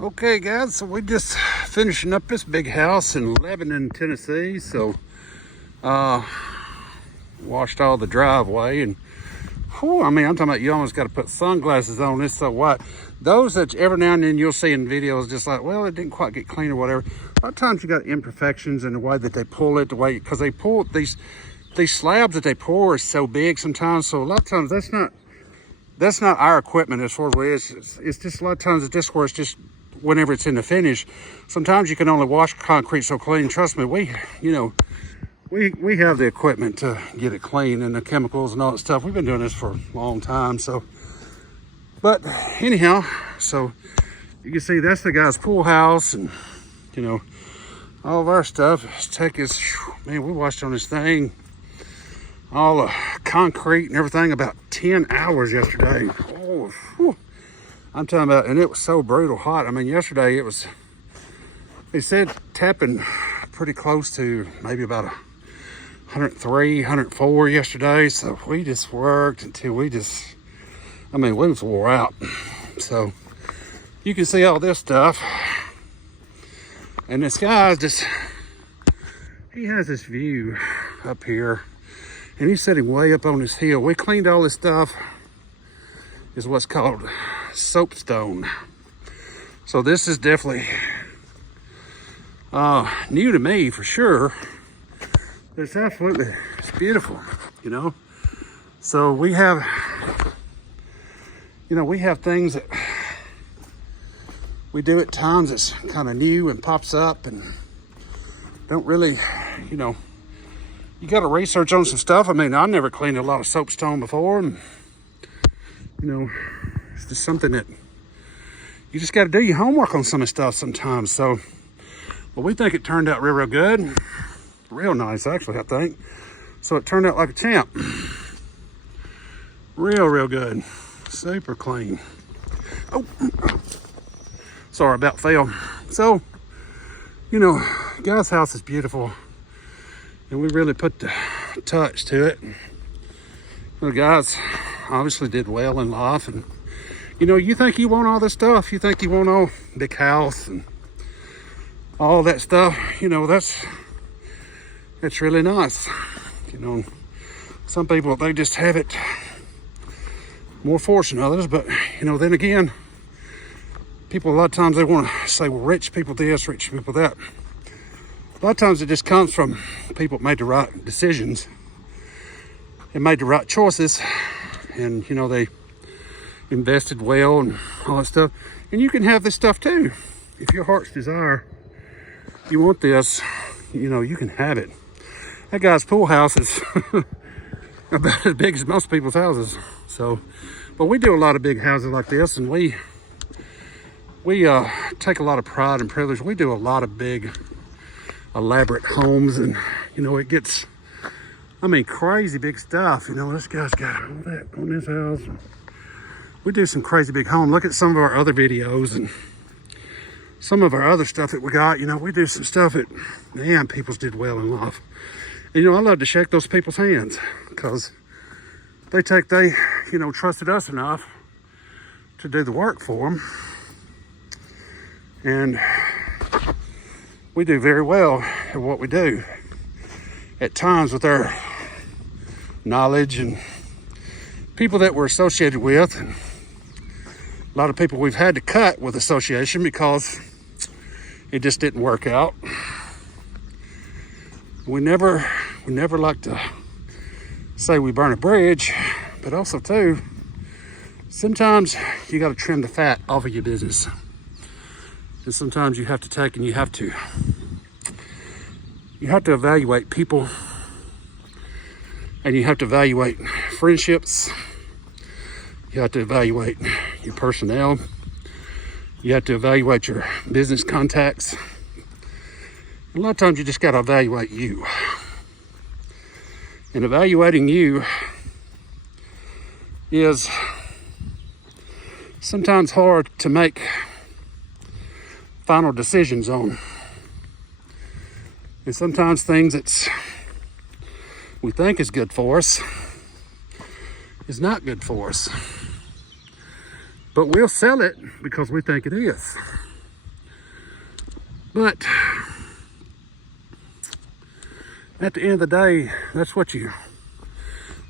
Okay guys, so we just finishing up this big house in Lebanon, Tennessee. So washed all the driveway and whew, I'm talking about you almost got to put sunglasses on. It's so white. Those that every now and then you'll see in videos just like, well, it didn't quite get clean or whatever. A lot of times you got imperfections in the way that they pull it, the way, because they pull these slabs that they pour is so big sometimes. So a lot of times that's not our equipment as far as what it is. It's just a lot of times it's just where it's just whenever it's in the finish. Sometimes you can only wash concrete so clean. Trust me, we have the equipment to get it clean and the chemicals and all that stuff. We've been doing this for a long time. So, but anyhow, so you can see that's the guy's pool house, and all of our stuff. Let's take this, man, we washed on this thing, all the concrete and everything, about 10 hours yesterday. Oh, whew. I'm talking about, and it was so brutal hot. I mean, yesterday they said tapping pretty close to maybe about 103, 104 yesterday. So we just worked until we was wore out. So you can see all this stuff. And this guy he has this view up here, and he's sitting way up on this hill. We cleaned all this stuff. Is what's called soapstone. So this is definitely new to me for sure. It's beautiful, So we have, we have things that we do at times that's kind of new and pops up and don't really, you got to research on some stuff. I mean, I never cleaned a lot of soapstone before, and it's just something that you just got to do your homework on some of the stuff sometimes. So, but we think it turned out real good. Real nice, actually, I think. So it turned out like a champ. Real good. Super clean. Oh, sorry, about fell. So, guy's house is beautiful. And we really put the touch to it. The guys obviously did well in life, and you think you want all this stuff, you think you want all big house and all that stuff, that's really nice. Some people, they just have it more force than others, but then again, people a lot of times they want to say, well, rich people this, rich people that. A lot of times it just comes from people that made the right decisions and made the right choices, and they invested well and all that stuff. And you can have this stuff too. If your heart's desire, you want this, you can have it. That guy's pool house is about as big as most people's houses. So, but we do a lot of big houses like this, and we take a lot of pride and privilege. We do a lot of big, elaborate homes, and it gets, crazy big stuff. This guy's got all that on this house. We do some crazy big home. Look at some of our other videos and some of our other stuff that we got. We do some stuff that, man, people's did well in life. And, I love to shake those people's hands because they trusted us enough to do the work for them. And we do very well at what we do at times with our knowledge and people that we're associated with. And a lot of people we've had to cut with association because it just didn't work out. We never like to say we burn a bridge, but also too, sometimes you got to trim the fat off of your business. And sometimes you have to take and you have to evaluate people, and you have to evaluate friendships. You have to evaluate your personnel. You have to evaluate your business contacts. A lot of times you just got to evaluate you. And evaluating you is sometimes hard to make final decisions on. And sometimes things that we think is good for us is not good for us. But we'll sell it because we think it is. But at the end of the day, that's what you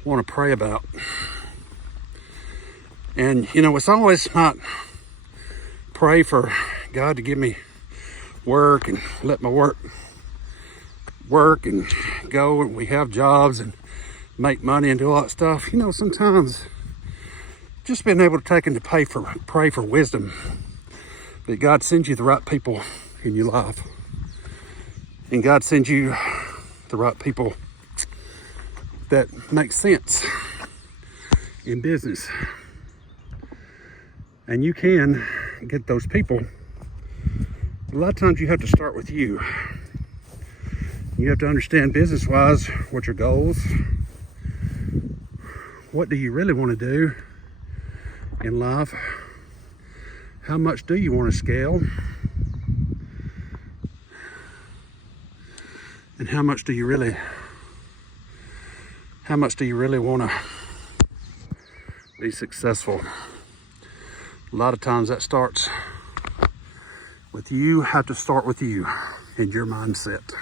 want to pray about. And you know, it's always not pray for God to give me work and let my work and go, and we have jobs and make money and do all that stuff. You know, sometimes just being able to take and to pray for wisdom, that God sends you the right people in your life, and God sends you the right people that make sense in business, and you can get those people. A lot of times you have to start with you. You have to understand business-wise what your goals, what do you really want to do in life, how much do you want to scale, and how much do you really want to be successful. A lot of times that starts with you. Have to start with you and your mindset.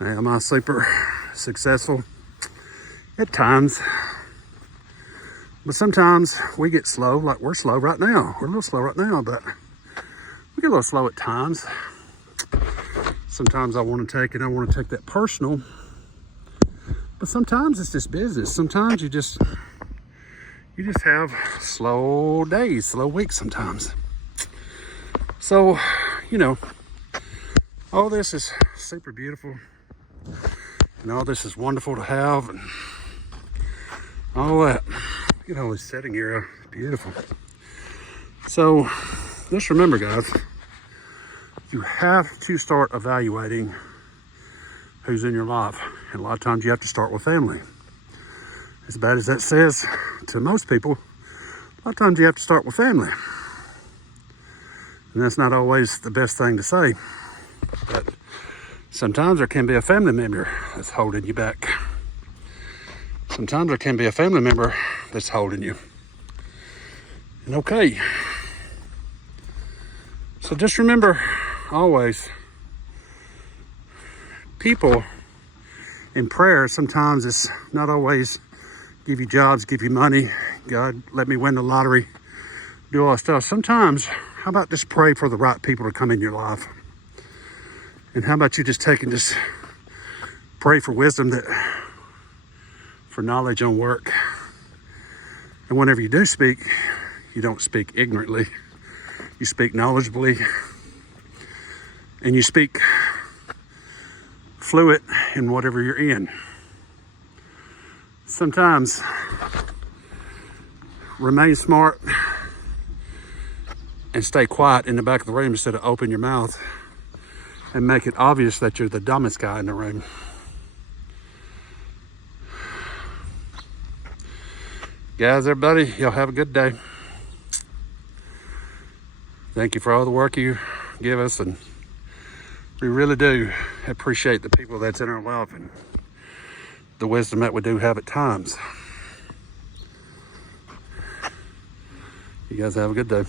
Now, am I super successful? At times. But sometimes we get slow, like we're slow right now. We're a little slow right now, but we get a little slow at times. Sometimes I want to take that personal. But sometimes it's just business. Sometimes you just have slow days, slow weeks sometimes. So, you know, all this is super beautiful, and all this is wonderful to have, and all that. Look at all this setting here, beautiful. So just remember, guys, you have to start evaluating who's in your life. And a lot of times you have to start with family. As bad as that says to most people, a lot of times you have to start with family. And that's not always the best thing to say. But sometimes there can be a family member that's holding you back. Sometimes there can be a family member that's holding you. And okay. So just remember always, people in prayer, sometimes it's not always give you jobs, give you money. God, let me win the lottery, do all that stuff. Sometimes, how about just pray for the right people to come in your life? And how about you just take and just pray for wisdom, for knowledge on work. And whenever you do speak, you don't speak ignorantly. You speak knowledgeably. And you speak fluent in whatever you're in. Sometimes remain smart and stay quiet in the back of the room instead of open your mouth and make it obvious that you're the dumbest guy in the room. Guys, everybody, y'all have a good day. Thank you for all the work you give us, and we really do appreciate the people that's in our life and the wisdom that we do have at times. You guys have a good day.